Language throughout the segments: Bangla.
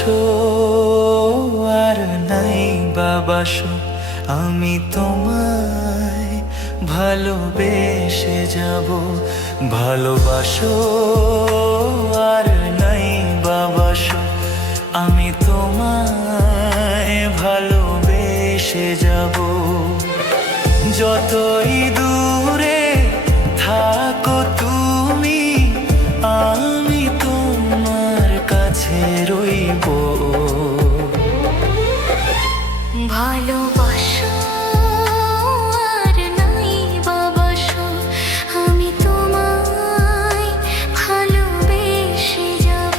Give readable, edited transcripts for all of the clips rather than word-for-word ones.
ভালোবাসো আর নাই বাবাসো, আমি তোমায় ভালোবেসে যাব। ভালোবাসো আর নাই বাবাসো, আমি তোমায় ভালোবেসে যাব। যতই দূরে থাকো তুমি, আমি তোমার কাছে রইব। ভালোবাসো আর নাই বাবাসো, আমি তোমায় ভালোবেসে যাব।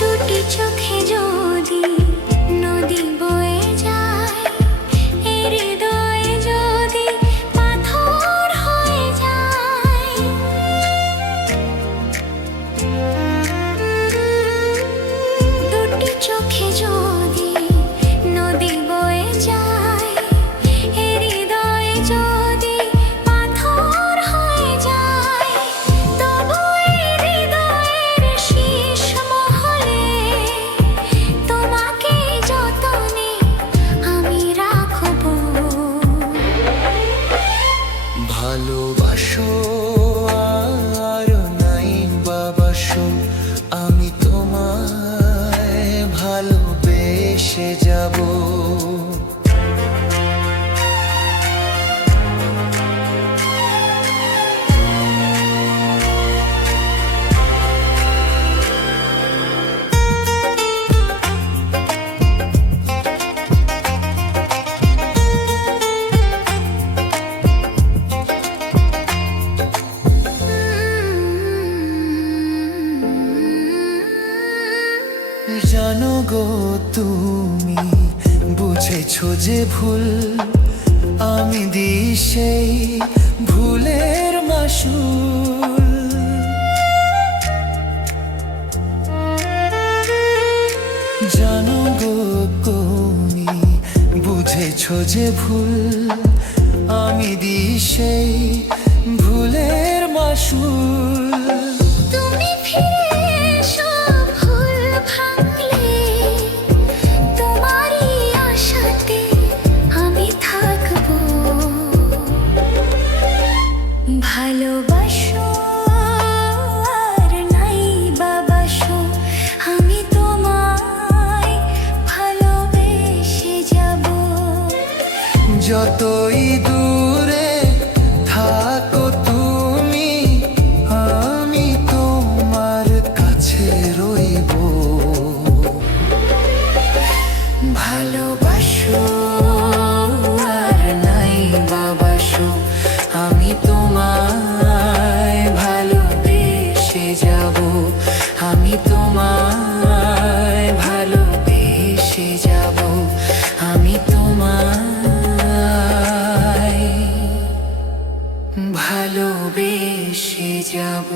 দুটি চোখে যদি নদী বয়ে যায়, এই হৃদয়ে যদি পাথর হয়ে যায়, দুটি চোখে যদি নদী বয়ে যায়, এই হৃদয়ে যদি পাথর হয়ে যায়, তবু এই হৃদয়ের শীষ মহলে তোমাকে যতনে আমি রাখব। ভালোবাসো আর নাই বাবাসো, আমি তোমায় ভালোবেসে যাব। জানো গো তুমি বুঝেছো যে ভুল, আমি দিই সেই ভুলের মাসুল। জানো গো তুমি বুঝেছো যে ভুল, আমি দিই সেই ভুলের মাসুল। তুমি ফিরে এসো ভুল ভাঙলে, তোমারই আশাতে আমি থাকবো। ভালোবাসো আর নাই বাবাসো, আমি তোমায় ভালোবেসে যাব। যতই দূরে থাকো তুমি, আমি তোমার কাছে রইব। ভালোবাসো আর নাই বাবাসো, আমি তোমায় ভালোবেসে যাব। আমি তোমায় ভালোবেসে যাব। আমি তোমায় ভালোবেসে যাব।